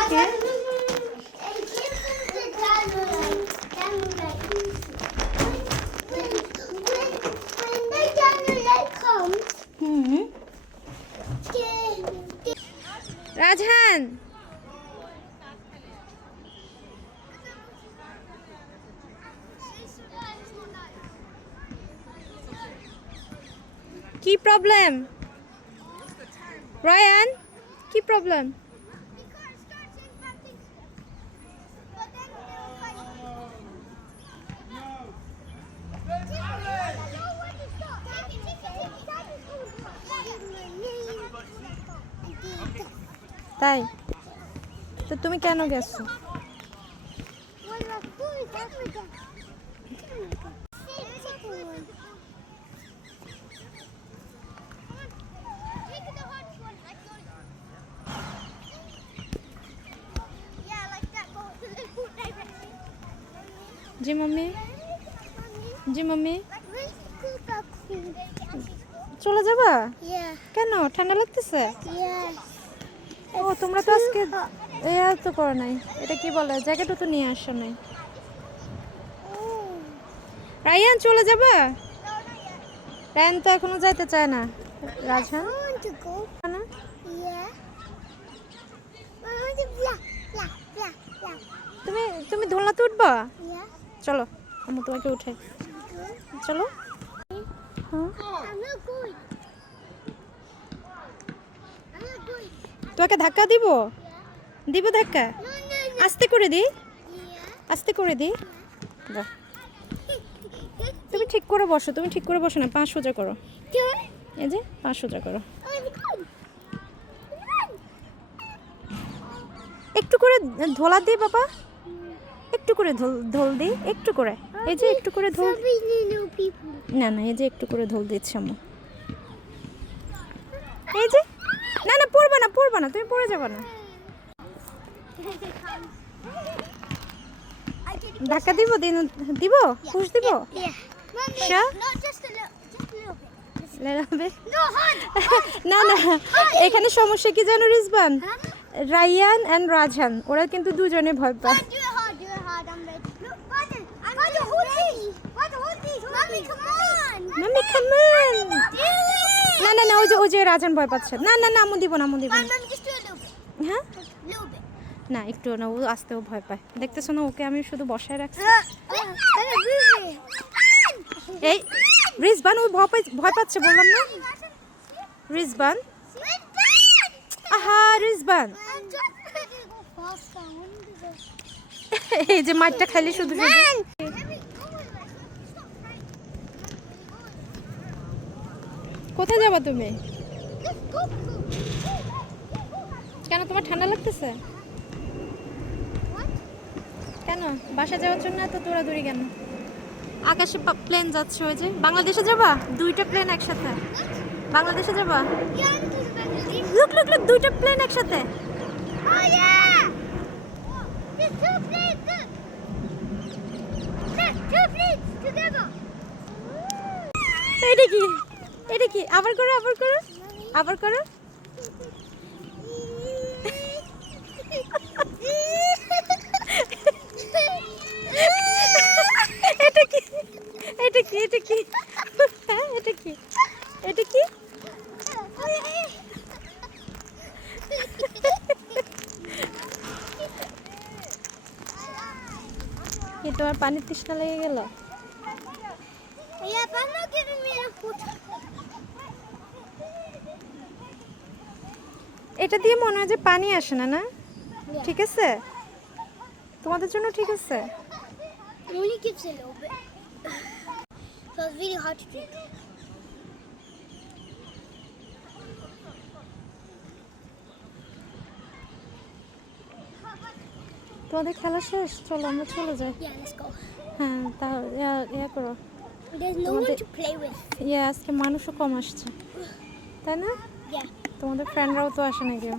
Okay. রাজহান, কি problem? Ryan, কি problem? তাই তো তুমি কেন গেছো? জি মম্মি, জি মম্মি, চলে যাবা? কেন, ঠান্ডা লাগতেছে? ও তোমরা তো আজকে তো করো নাই, এটা কি বলে, জ্যাকেটও তো নিয়ে আসো নাই। রায়ান চলে যাবা? রায়ান তো এখনো যাইতে চায় না। রাজহান না, তুমি তুমি দোলনাতে উঠবা? চলো আমি তোমাকে উঠে, চলো। তোমাকে ধাক্কা দিব? দিব ধাক্কা? আস্তে করে দিই, আস্তে করে দিই। বাহ, তুমি ঠিক করে বসো, তুমি ঠিক করে বসো না, পা সোজা করো। এই যে পা সোজা করো, একটু করে ধোলা দিই বাবা, একটু করে ধোল দিই, একটু করে, এই যে একটু করে ধোল। না না, এই যে একটু করে ধোল দিচ্ছে আম্মু, এই যে। না না, পড়বা না, পড়বা না, তুমি পড়ে যাবে না। ধাক্কা দিব, দিব, পুশ দিব। না না, এখানে সমস্যা কি জানো রিজবান? রায়ান এন্ড রাজহান ওরা কিন্তু দুজনে ভয় পায়। Mummy come on. না না না, ওই যে রাজহান ভয় পাচ্ছে। না না না, আমু দিব না, আমু দিব না। হ্যাঁ না, একটু না, ও আসতেও ভয় পায়, দেখতেছো না, ওকে আমি শুধু বসায় রাখছি। এই রিজবান, ও ভয় পাচ্ছে, বললাম না। রিজবান, আহা রিজবান, এই যে মাইরটা খাইলে শুধু শুধু। কোথায় যাবা তুমি? কেন, তোমার ঠান্ডা লাগতেছে? কেন বাসা যাওয়ার জন্য এত দৌড়াদৌড়ি কেন? আকাশে প্লেন যাচ্ছে, ওই যে। বাংলাদেশে যাবা? দুইটা প্লেন একসাথে। বাংলাদেশে যাবা? লুক লুক লুক, দুইটা প্লেন একসাথে। এটা কি, এটা কি? আবার করো, আবার করো, আবার করো। এটা কি, এটা কি, এটা কি? হ্যাঁ, এটা কি, এটা কি? কি তোমার পানির তৃষ্ণা লেগে গেল? এটা দিয়ে মনে হয় যে পানি আসে না, না? ঠিক আছে, তোমাদের জন্য ঠিক আছে। তোমাদের খেলা শেষ, চলো আমরা চলে যাই। হ্যাঁ, তা ইয়া করো। আজকে মানুষও কম আসছে, তাই না? তোমাদের ফ্রেন্ডরাও তো আসে না কেউ।